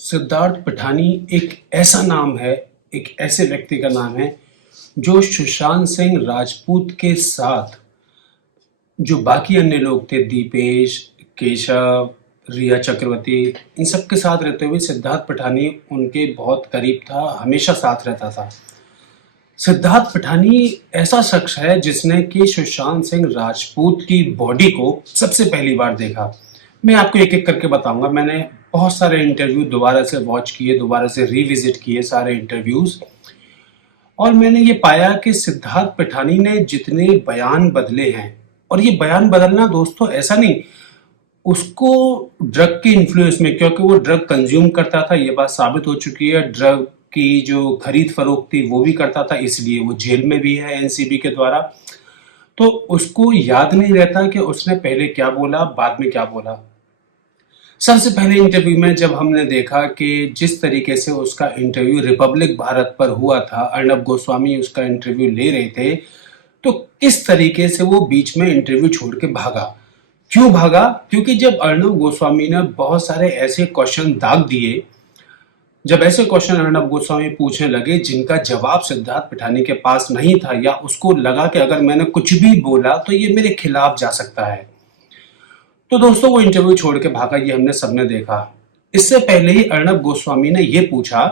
सिद्धार्थ पठानी एक ऐसा नाम है, एक ऐसे व्यक्ति का नाम है जो सुशांत सिंह राजपूत के साथ जो बाकी अन्य लोग थे, दीपेश, केशव, रिया चक्रवर्ती, इन सब के साथ रहते हुए सिद्धार्थ पठानी उनके बहुत करीब था, हमेशा साथ रहता था। सिद्धार्थ पठानी ऐसा शख्स है जिसने कि सुशांत सिंह राजपूत की बॉडी को सबसे पहली बार देखा। मैं आपको एक-एक करके बताऊँगा। मैंने बहुत सारे इंटरव्यू दोबारा से वॉच किए, दोबारा से रिविज़िट किए सारे इंटरव्यूज़, और मैंने ये पाया कि सिद्धार्थ पठानी ने जितने बयान बदले हैं, और ये बयान बदलना दोस्तों ऐसा नहीं, उसको ड्रग के इन्फ्लुएंस में, क्योंकि वो ड्रग कंज्यूम करता था, ये बात साबित हो चुकी है। ड्रग की जो खरीद फरोख्त थी वो भी करता था, इसलिए वो जेल में भी है एनसीबी के द्वारा। तो उसको याद नहीं रहता कि उसने पहले क्या बोला, बाद में क्या बोला। सबसे पहले इंटरव्यू में जब हमने देखा कि जिस तरीके से उसका इंटरव्यू रिपब्लिक भारत पर हुआ था, अर्नब गोस्वामी उसका इंटरव्यू ले रहे थे, तो किस तरीके से वो बीच में इंटरव्यू छोड़ के भागा। क्यों भागा? क्योंकि जब अर्नब गोस्वामी ने बहुत सारे ऐसे क्वेश्चन दाग दिए, जब ऐसे क्वेश्चन अर्नब गोस्वामी पूछने लगे जिनका जवाब सिद्धार्थ पठानी के पास नहीं था, या उसको लगा कि अगर मैंने कुछ भी बोला तो ये मेरे खिलाफ जा सकता है, तो दोस्तों वो इंटरव्यू छोड़ के भागा, ये हमने सबने देखा। इससे पहले ही अर्नब गोस्वामी ने ये पूछा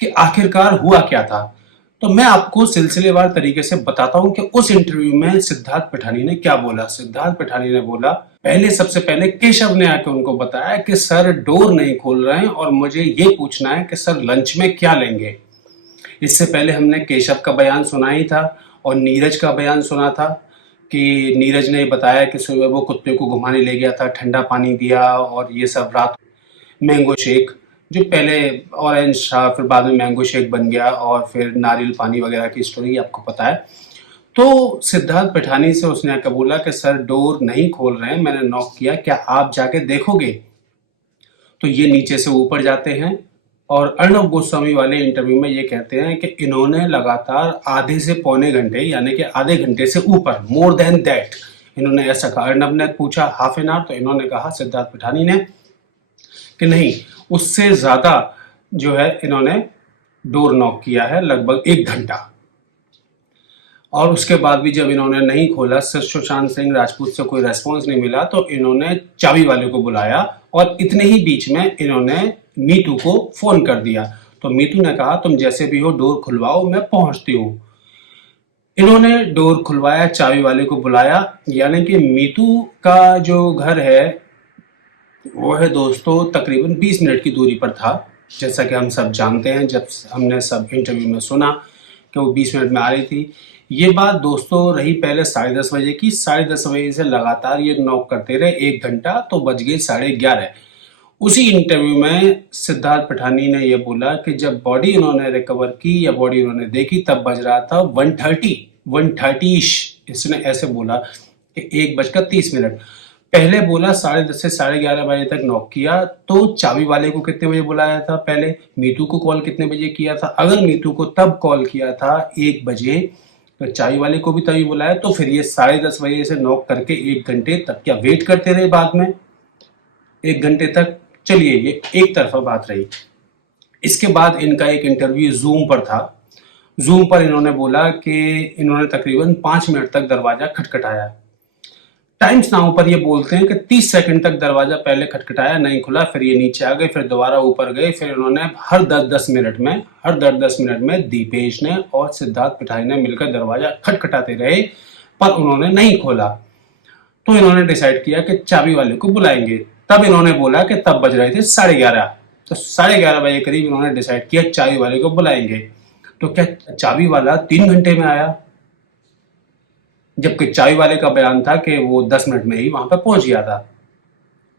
कि आखिरकार हुआ क्या था। तो मैं आपको सिलसिलेवार तरीके से बताता हूं कि उस इंटरव्यू में सिद्धार्थ पठानी ने क्या बोला। सिद्धार्थ पठानी ने बोला, सबसे पहले केशव ने आके उनको बताया कि सर डोर नहीं खोल रहे हैं और मुझे ये पूछना है कि सर लंच में क्या लेंगे। इससे पहले हमने केशव का बयान सुना ही था और नीरज का बयान सुना था कि नीरज ने बताया कि सुबह वो कुत्ते को घुमाने ले गया था, ठंडा पानी दिया और ये सब, रात मैंगो शेक, जो पहले ऑरेंज था फिर बाद में मैंगो शेक बन गया, और फिर नारियल पानी वगैरह की स्टोरी आपको पता है। तो सिद्धार्थ पठानी से उसने आकर बोला कि सर डोर नहीं खोल रहे हैं, मैंने नॉक किया, क्या आप जाके देखोगे? तो ये नीचे से ऊपर जाते हैं और अर्नब गोस्वामी वाले इंटरव्यू में ये कहते हैं कि इन्होंने लगातार आधे से पौने घंटे, यानी कि आधे घंटे से ऊपर, मोर देन दैट, इन्होंने ऐसा कहा। अर्नब ने पूछा हाफ एन आवर, तो इन्होंने कहा, सिद्धार्थ पठानी ने, कि नहीं, उससे ज्यादा जो है इन्होंने डोर नॉक किया है, लगभग 1 घंटा। और उसके बाद भी जब इन्होंने नहीं खोला, सुशांत सिंह राजपूत से कोई रेस्पॉन्स नहीं मिला, तो इन्होंने चाबी वाले को बुलाया और इतने ही बीच में इन्होंने मीतू को फोन कर दिया। तो मीतू ने कहा तुम जैसे भी हो डोर खुलवाओ, मैं पहुंचती हूँ। इन्होंने डोर खुलवाया, चाबी वाले को बुलाया, यानी कि मीतू का जो घर है वो है दोस्तों तकरीबन 20 मिनट की दूरी पर था, जैसा कि हम सब जानते हैं, जब हमने सब इंटरव्यू में सुना कि वो 20 मिनट में आ रही थी। ये बात दोस्तों रही पहले 10:30 बजे की। 10:30 बजे से लगातार ये नॉक करते रहे 1 घंटा, तो बज गए 11:30। उसी इंटरव्यू में सिद्धार्थ पठानी ने यह बोला कि जब बॉडी उन्होंने रिकवर की या बॉडी उन्होंने देखी तब बज रहा था 1:30 इसने ऐसे बोला कि 1:30। पहले बोला 10:30 से 11:30 बजे तक नॉक किया, तो चाबी वाले को कितने बजे बुलाया था? पहले मीतू को कॉल कितने बजे किया था? अगर मीतू को तब कॉल किया था 1 बजे, तो चाबी वाले को भी तभी बुलाया, तो फिर ये 10:30 बजे से नॉक करके 1 घंटे तक क्या वेट करते रहे बाद में 1 घंटे तक? चलिए, ये एक तरफा बात रही। इसके बाद इनका एक इंटरव्यू जूम पर था। जूम पर इन्होंने बोला कि इन्होंने तकरीबन 5 मिनट तक दरवाजा खटखटाया। टाइम्स नाउ पर ये बोलते हैं कि 30 सेकंड तक दरवाजा पहले खटखटाया, नहीं खुला, फिर ये नीचे आ गए, फिर दोबारा ऊपर गए, फिर इन्होंने हर 10-10 मिनट में दीपेश ने और सिद्धार्थ पठानी ने मिलकर दरवाजा खटखटाते रहे, पर उन्होंने नहीं खोला। तो इन्होंने डिसाइड किया कि चाबी वाले को बुलाएंगे। तब इन्होंने बोला कि तब बज रहे थे 11:30, तो 11:30 बजे करीब इन्होंने डिसाइड किया चाबी वाले को बुलाएंगे। तो क्या चाबी वाला 3 घंटे में आया? जबकि चाबी वाले का बयान था कि वो 10 मिनट में ही वहां पर पहुंच गया था,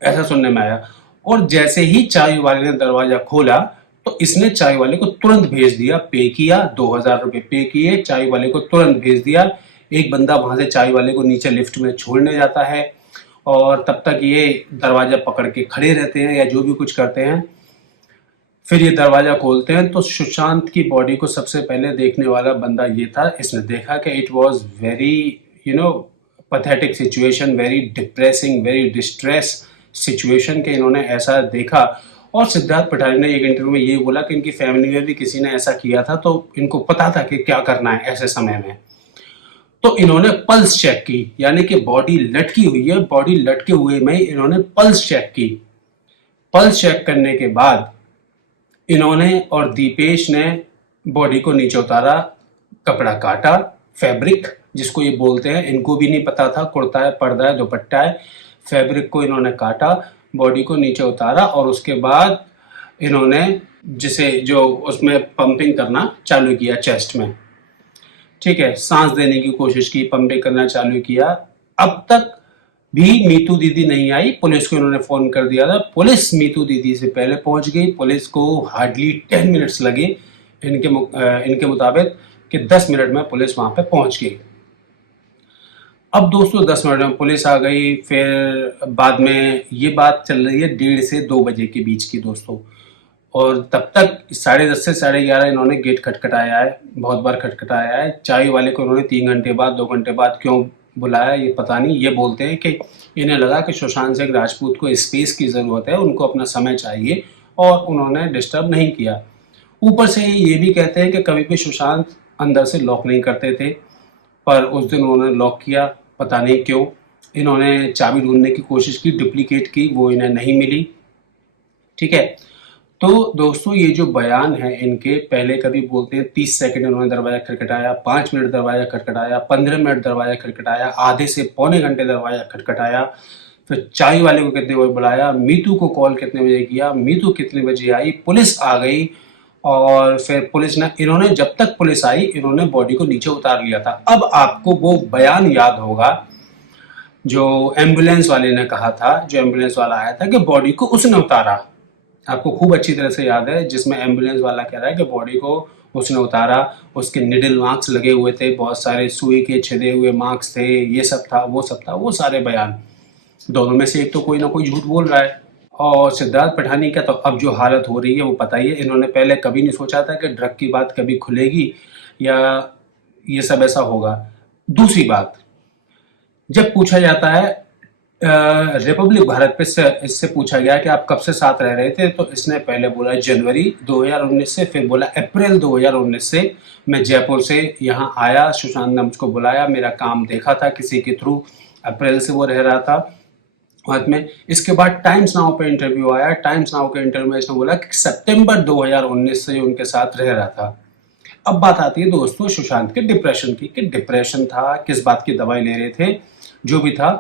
ऐसा सुनने में आया। और जैसे ही चाबी वाले ने दरवाजा खोला, तो इसने चाबी वाले को तुरंत भेज दिया, पे किया, 2000 रुपए पे किए, चाबी वाले को तुरंत भेज दिया। एक बंदा वहां से चाबी वाले को नीचे लिफ्ट में छोड़ने जाता है, और तब तक ये दरवाजा पकड़ के खड़े रहते हैं या जो भी कुछ करते हैं। फिर ये दरवाजा खोलते हैं, तो सुशांत की बॉडी को सबसे पहले देखने वाला बंदा ये था। इसने देखा कि it was very pathetic situation, very depressing, very distress situation, के इन्होंने ऐसा देखा। और सिद्धार्थ पठानिया ने एक इंटरव्यू में ये बोला कि इनकी फैमिली में भी किसी ने ऐसा किया था, तो इनको पता था कि क्या करना है ऐसे समय में। तो इन्होंने पल्स चेक की, यानी कि बॉडी लटकी हुई है, बॉडी लटके हुए में इन्होंने पल्स चेक की। पल्स चेक करने के बाद इन्होंने और दीपेश ने बॉडी को नीचे उतारा, कपड़ा काटा, फैब्रिक जिसको ये बोलते हैं, इनको भी नहीं पता था कुर्ता है, पर्दा है, दुपट्टा है। फैब्रिक को इन्होंने काटा, बॉडी को नीचे उतारा और उसके बाद इन्होंने जिसे जो उसमें पंपिंग करना चालू किया चेस्ट में। ठीक है, सांस देने की कोशिश की, पंपिंग करना चालू किया। अब तक भी मीतू दीदी नहीं आई, पुलिस को इन्होंने फोन कर दिया था। पुलिस मीतू दीदी से पहले पहुंच गई। पुलिस को हार्डली 10 मिनट्स लगे इनके मुताबिक कि 10 मिनट में पुलिस वहां पे पहुंच गई। अब दोस्तों 10 मिनट में पुलिस आ गई। फिर बाद में ये बात चल रही है 1:30 से 2 बजे के बीच की दोस्तों, और तब तक 10:30 से 11:30 इन्होंने गेट खटखटाया है, बहुत बार खटखटाया है। चाय वाले को इन्होंने 3 घंटे बाद 2 घंटे बाद क्यों बुलाया ये पता नहीं। ये बोलते हैं कि इन्हें लगा कि सुशांत सिंह राजपूत को स्पेस की ज़रूरत है, उनको अपना समय चाहिए, और उन्होंने डिस्टर्ब नहीं किया। ऊपर से ये भी कहते हैं कि कभी भी सुशांत अंदर से लॉक नहीं करते थे, पर उस दिन उन्होंने लॉक किया, पता नहीं क्यों। इन्होंने चाबी ढूंढने की कोशिश की, डुप्लीकेट की, वो इन्हें नहीं मिली। ठीक है, तो दोस्तों ये जो बयान है इनके, पहले कभी बोलते हैं 30 सेकंड उन्होंने दरवाजा खटखटाया, 5 मिनट दरवाजा खटखटाया, 15 मिनट दरवाजा खटखटाया, आधे से पौने घंटे दरवाजा खटखटाया। फिर चाय वाले को कितने बजे बुलाया, मीतू को कॉल कितने बजे किया, मीतू कितने बजे आई, पुलिस आ गई, और फिर पुलिस ने, इन्होंने जब तक पुलिस आई इन्होंने बॉडी को नीचे उतार लिया था। अब आपको वो बयान याद होगा जो एम्बुलेंस वाले ने कहा था, जो एम्बुलेंस वाला आया था कि बॉडी को उसने उतारा। आपको खूब अच्छी तरह से याद है, जिसमें एम्बुलेंस वाला कह रहा है कि बॉडी को उसने उतारा, उसके निडल मार्क्स लगे हुए थे, बहुत सारे सुई के छिदे हुए मार्क्स थे, ये सब था, वो सब था, वो सारे बयान। दोनों में से एक तो कोई ना कोई झूठ बोल रहा है। और सिद्धार्थ पठानी का तो अब जो हालत हो रही है वो पता ही है। इन्होंने पहले कभी नहीं सोचा था कि ड्रग की बात कभी खुलेगी या ये सब ऐसा होगा। दूसरी बात, जब पूछा जाता है रिपब्लिक भारत पे से इससे पूछा गया कि आप कब से साथ रह रहे थे, तो इसने पहले बोला जनवरी 2019 से, फिर बोला अप्रैल 2019 से। मैं जयपुर से यहाँ आया, सुशांत ने मुझको बुलाया, मेरा काम देखा था किसी के थ्रू, अप्रैल से वो रह रहा था बाद में। इसके बाद टाइम्स नाउ पे इंटरव्यू आया, टाइम्स नाउ के इंटरव्यू में इसने बोला कि सितंबर 2019 से उनके साथ रह रहा था। अब बात आती है दोस्तों सुशांत के डिप्रेशन की, कि डिप्रेशन था, किस बात की दवाई ले रहे थे, जो भी था।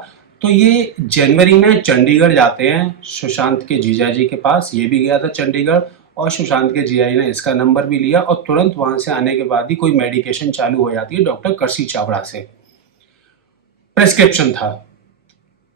तो ये जनवरी में चंडीगढ़ जाते हैं सुशांत के जीजाजी के पास, ये भी गया था चंडीगढ़, और सुशांत के जीजाजी ने इसका नंबर भी लिया, और तुरंत वहां से आने के बाद ही कोई मेडिकेशन चालू हो जाती है डॉक्टर करसी चावड़ा से। प्रेस्क्रिप्शन था।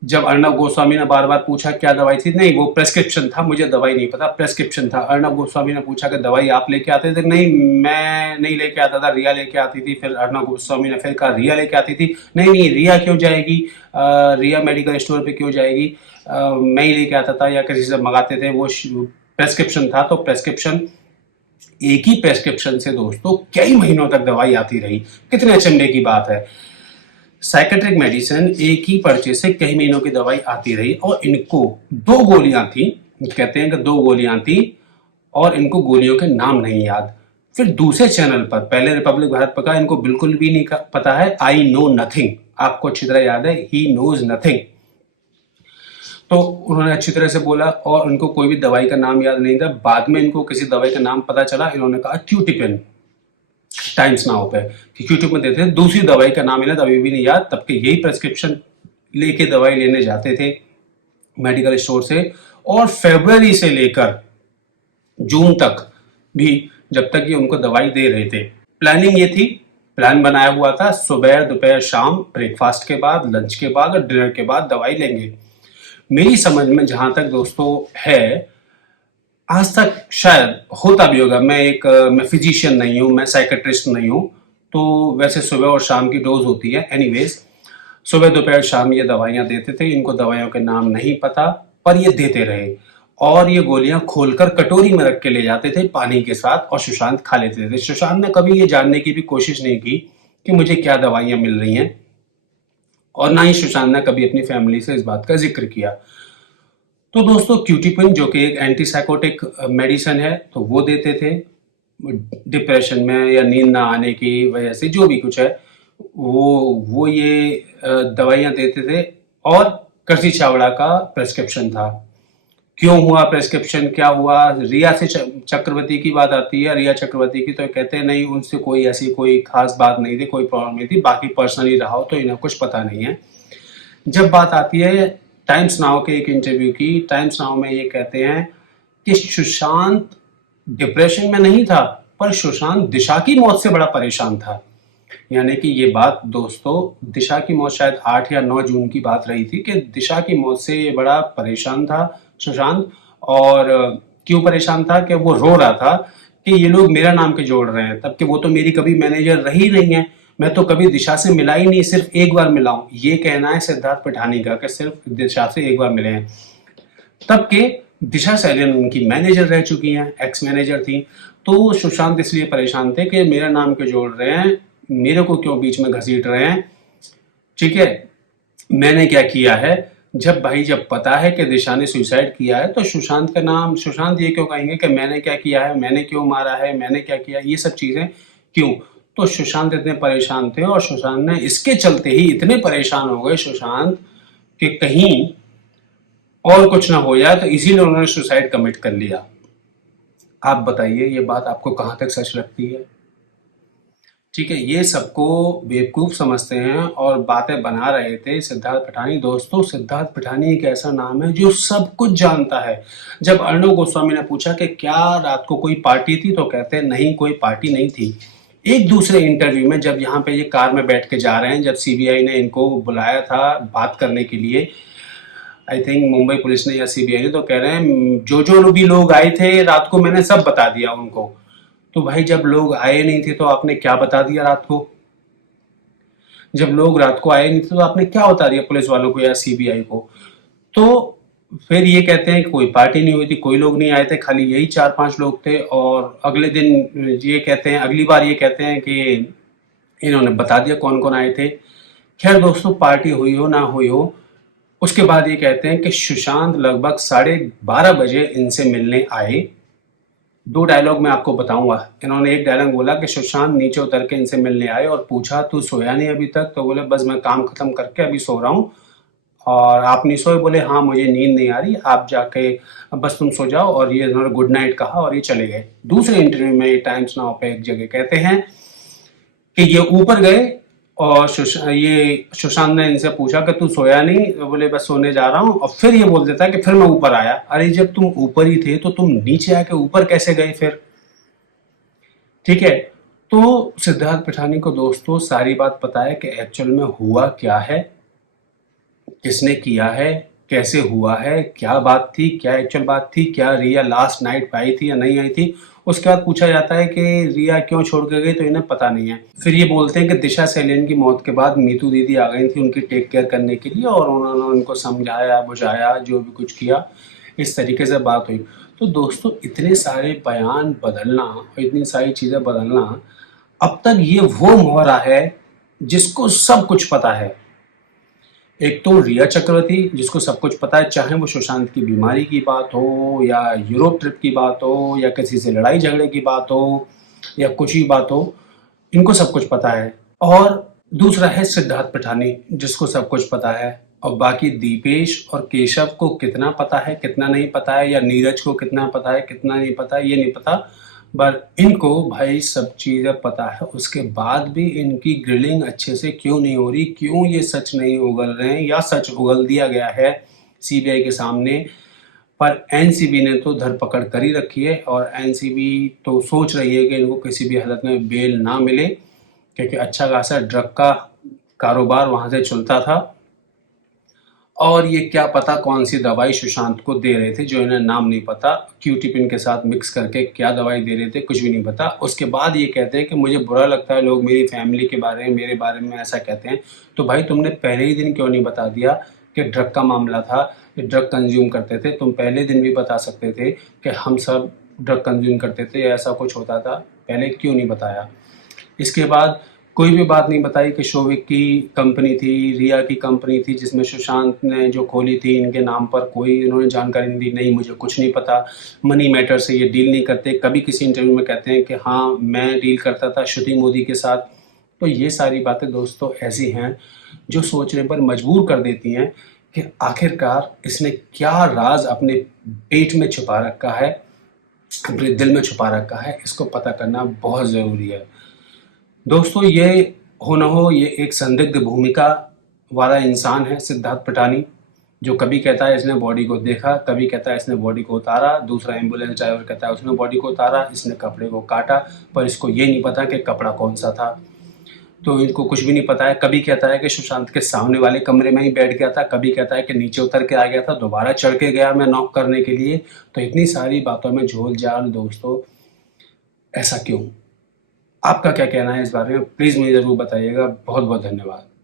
जब अर्णव गोस्वामी ने बार बार पूछा क्या दवाई थी, नहीं वो प्रेस्क्रिप्शन था, मुझे दवाई नहीं पता, प्रेस्क्रिप्शन था। अर्णव गोस्वामी ने पूछा कि दवाई आप लेके आते थे, नहीं मैं नहीं लेके आता था, रिया लेके आती थी। फिर अर्णव गोस्वामी ने फिर कहा रिया लेके आती थी, नहीं नहीं रिया क्यों जाएगी, रिया मेडिकल स्टोर पे क्यों जाएगी, मैं ही लेके आता था या किसी से मंगाते थे। वो प्रेस्क्रिप्शन था। तो प्रेस्क्रिप्शन, एक ही प्रेस्क्रिप्शन से दोस्तों कई महीनों तक दवाई आती रही। कितने अचंभे की बात है, साइकेट्रिक मेडिसिन एक ही पर्चे से कई महीनों की दवाई आती रही, और इनको 2 गोलियां थी, कहते हैं कि 2 गोलियां थी, और इनको गोलियों के नाम नहीं याद। फिर दूसरे चैनल पर, पहले रिपब्लिक भारत पर का इनको बिल्कुल भी नहीं पता है, आई नो नथिंग, आपको अच्छी तरह याद है, ही नोज नथिंग। तो उन्होंने अच्छी तरह से बोला, और उनको कोई भी दवाई का नाम याद नहीं था। बाद में इनको किसी दवाई का नाम पता चला, इन्होंने कहा क्यूटिपिन, टाइम्स नाउ पे कि यूट्यूब में देते थे। दूसरी दवाई का नाम इन्हें अभी भी नहीं याद, तब के यही प्रेस्क्रिप्शन लेके दवाई लेने जाते थे मेडिकल स्टोर से। और फरवरी से लेकर जून तक भी, जब तक ये उनको दवाई दे रहे थे, प्लानिंग ये थी, प्लान बनाया हुआ था, सुबह दोपहर शाम, ब्रेकफास्ट के बाद, लंच के बाद और डिनर के बाद दवाई लेंगे। मेरी समझ में जहां तक दोस्तों है, आज तक शायद होता भी होगा, मैं फिजिशियन नहीं हूँ, मैं साइकेट्रिस्ट नहीं हूँ, तो वैसे सुबह और शाम की डोज होती है। एनीवेज, सुबह दोपहर शाम ये दवाइयाँ देते थे। इनको दवाइयों के नाम नहीं पता, पर ये देते रहे, और ये गोलियां खोलकर कटोरी में रख के ले जाते थे पानी के साथ, और सुशांत खा लेते थे। सुशांत ने कभी ये जानने की भी कोशिश नहीं की कि मुझे क्या दवाइयाँ मिल रही हैं, और ना ही सुशांत ने कभी अपनी फैमिली से इस बात का जिक्र किया। तो दोस्तों क्यूटिपिन जो कि एक एंटीसाइकोटिक मेडिसिन है, तो वो देते थे डिप्रेशन में या नींद ना आने की वजह से, जो भी कुछ है वो ये दवाइयाँ देते थे। और कृषि चावड़ा का प्रेस्क्रिप्शन था। क्यों हुआ प्रेस्क्रिप्शन, क्या हुआ, रिया से चक्रवर्ती की बात आती है, रिया चक्रवर्ती की, तो कहते हैं नहीं उनसे कोई ऐसी कोई खास बात नहीं थी, कोई प्रॉब्लम नहीं थी, बाकी पर्सनली रहा हो तो इन्हें कुछ पता नहीं है। जब बात आती है टाइम्स नाउ के एक इंटरव्यू की, टाइम्स नाउ में ये कहते हैं कि सुशांत डिप्रेशन में नहीं था, पर सुशांत दिशा की मौत से बड़ा परेशान था। यानी कि ये बात दोस्तों, दिशा की मौत शायद 8 या 9 जून की बात रही थी कि दिशा की मौत से ये बड़ा परेशान था सुशांत। और क्यों परेशान था कि वो रो रहा था कि ये लोग मेरा नाम के जोड़ रहे हैं, तब कि वो तो मेरी कभी मैनेजर रही नहीं है, मैं तो कभी दिशा से मिला ही नहीं, सिर्फ एक बार मिला हूँ। ये कहना है सिद्धार्थ पिठानी का कि सिर्फ दिशा से एक बार मिले हैं। तब के दिशा सैलियन उनकी मैनेजर रह चुकी हैं, एक्स मैनेजर थी। तो सुशांत इसलिए परेशान थे कि मेरा नाम क्यों जोड़ रहे हैं, मेरे को क्यों बीच में घसीट रहे हैं, ठीक है, मैंने क्या किया है। जब पता है कि दिशा ने सुसाइड किया है, तो सुशांत का नाम, सुशांत ये क्यों कहेंगे कि मैंने क्या किया है, मैंने क्यों मारा है, मैंने क्या किया, ये सब चीजें क्यों। तो सुशांत इतने परेशान थे, और सुशांत ने इसके चलते ही इतने परेशान हो गए सुशांत कि कहीं और कुछ ना हो जाए, तो इसीलिए उन्होंने सुसाइड कमिट कर लिया। आप बताइए ये बात आपको कहाँ तक सच लगती है। ठीक है, ये सबको बेवकूफ़ समझते हैं और बातें बना रहे थे सिद्धार्थ पिठानी। दोस्तों सिद्धार्थ पिठानी एक ऐसा नाम है जो सब कुछ जानता है। जब अर्णव गोस्वामी ने पूछा कि क्या रात को कोई पार्टी थी, तो कहते हैं नहीं कोई पार्टी नहीं थी। एक दूसरे इंटरव्यू में जब यहाँ पे ये कार में बैठ के जा रहे हैं, जब सीबीआई ने इनको बुलाया था बात करने के लिए, आई थिंक मुंबई पुलिस ने या सीबीआई ने, तो कह रहे हैं जो भी लोग आए थे रात को मैंने सब बता दिया उनको। तो भाई जब लोग आए नहीं थे तो आपने क्या बता दिया रात को, जब लोग रात को आए नहीं थे तो आपने क्या बता दिया पुलिस वालों को या सीबीआई को। तो फिर ये कहते हैं कि कोई पार्टी नहीं हुई थी, कोई लोग नहीं आए थे, खाली यही 4-5 लोग थे। और अगले दिन ये कहते हैं, अगली बार ये कहते हैं कि इन्होंने बता दिया कौन कौन आए थे। खैर दोस्तों, पार्टी हुई हो ना हुई हो, उसके बाद ये कहते हैं कि सुशांत लगभग 12:30 बजे इनसे मिलने आए। 2 डायलॉग मैं आपको बताऊंगा। इन्होंने एक डायलॉग बोला कि सुशांत नीचे उतर के इनसे मिलने आए और पूछा तू सोया नहीं अभी तक, तो बोले बस मैं काम खत्म करके अभी सो रहा हूँ। और आप नहीं सोए, बोले हाँ मुझे नींद नहीं आ रही, आप जाके बस तुम सो जाओ। और ये इन्होंने गुड नाइट कहा और ये चले गए। दूसरे इंटरव्यू में टाइम्स नाउ पे एक जगह कहते हैं कि ये ऊपर गए और सुशांत ने इनसे पूछा कि तू सोया नहीं, तो बोले बस सोने जा रहा हूँ। और फिर ये बोल देता है कि फिर मैं ऊपर आया। अरे जब तुम ऊपर ही थे तो तुम नीचे आके ऊपर कैसे गए फिर, ठीक है। तो सिद्धार्थ पिठानी को दोस्तों सारी बात पता है कि एक्चुअल में हुआ क्या है, किसने किया है, कैसे हुआ है, क्या बात थी, क्या एक्चुअल बात थी, क्या रिया लास्ट नाइट आई थी या नहीं आई थी। उसके बाद पूछा जाता है कि रिया क्यों छोड़ के गई, तो इन्हें पता नहीं है। फिर ये बोलते हैं कि दिशा सैलियन की मौत के बाद मीतू दीदी आ गई थी उनकी टेक केयर करने के लिए, और उन्होंने उनको समझाया बुझाया, जो भी कुछ किया, इस तरीके से बात हुई। तो दोस्तों इतने सारे बयान बदलना और इतनी सारी चीज़ें बदलना, अब तक ये वो मोहरा है जिसको सब कुछ पता है। एक तो रिया चक्रवर्ती जिसको सब कुछ पता है, चाहे वो सुशांत की बीमारी की बात हो या यूरोप ट्रिप की बात हो या किसी से लड़ाई झगड़े की बात हो या कुछ ही बात हो, इनको सब कुछ पता है। और दूसरा है सिद्धार्थ पिठानी जिसको सब कुछ पता है। और बाकी दीपेश और केशव को कितना पता है कितना नहीं पता है, या नीरज को कितना पता है कितना नहीं पता है, ये नहीं पता। बट इनको भाई सब चीज़ें पता है, उसके बाद भी इनकी ग्रिलिंग अच्छे से क्यों नहीं हो रही, क्यों ये सच नहीं उगल रहे हैं, या सच उगल दिया गया है सीबीआई के सामने। पर एनसीबी ने तो धरपकड़ कर ही रखी है, और एनसीबी तो सोच रही है कि इनको किसी भी हालत में बेल ना मिले, क्योंकि अच्छा खासा ड्रग का कारोबार वहाँ से चलता था। और ये क्या पता कौन सी दवाई सुशांत को दे रहे थे, जो इन्हें नाम नहीं पता, क्यूटिपिन के साथ मिक्स करके क्या दवाई दे रहे थे, कुछ भी नहीं पता। उसके बाद ये कहते हैं कि मुझे बुरा लगता है लोग मेरी फैमिली के बारे में, मेरे बारे में ऐसा कहते हैं। तो भाई तुमने पहले ही दिन क्यों नहीं बता दिया कि ड्रग का मामला था, ड्रग कंज्यूम करते थे। तुम पहले दिन भी बता सकते थे कि हम सब ड्रग कंज्यूम करते थे, ऐसा कुछ होता था, पहले क्यों नहीं बताया। इसके बाद कोई भी बात नहीं बताई कि शोविक की कंपनी थी, रिया की कंपनी थी जिसमें सुशांत ने जो खोली थी इनके नाम पर, कोई इन्होंने जानकारी नहीं दी। नहीं, मुझे कुछ नहीं पता, मनी मैटर से ये डील नहीं करते। कभी किसी इंटरव्यू में कहते हैं कि हाँ मैं डील करता था श्रुति मोदी के साथ। तो ये सारी बातें दोस्तों ऐसी हैं जो सोचने पर मजबूर कर देती हैं कि आखिरकार इसने क्या राज अपने पेट में छुपा रखा है, अपने दिल में छुपा रखा है। इसको पता करना बहुत ज़रूरी है दोस्तों। ये हो न हो ये एक संदिग्ध भूमिका वाला इंसान है सिद्धार्थ पिटानी, जो कभी कहता है इसने बॉडी को देखा, कभी कहता है इसने बॉडी को उतारा, दूसरा एम्बुलेंस ड्राइवर कहता है उसने बॉडी को उतारा, इसने कपड़े को काटा, पर इसको ये नहीं पता कि कपड़ा कौन सा था। तो इनको कुछ भी नहीं पता है। कभी कहता है कि सुशांत के सामने वाले कमरे में ही बैठ गया था, कभी कहता है कि नीचे उतर के आ गया था, दोबारा चढ़ के गया मैं नॉक करने के लिए। तो इतनी सारी बातों में झोल झाल दोस्तों, ऐसा क्यों? आपका क्या कहना है इस बारे में? प्लीज़ मुझे ज़रूर बताइएगा। बहुत बहुत धन्यवाद।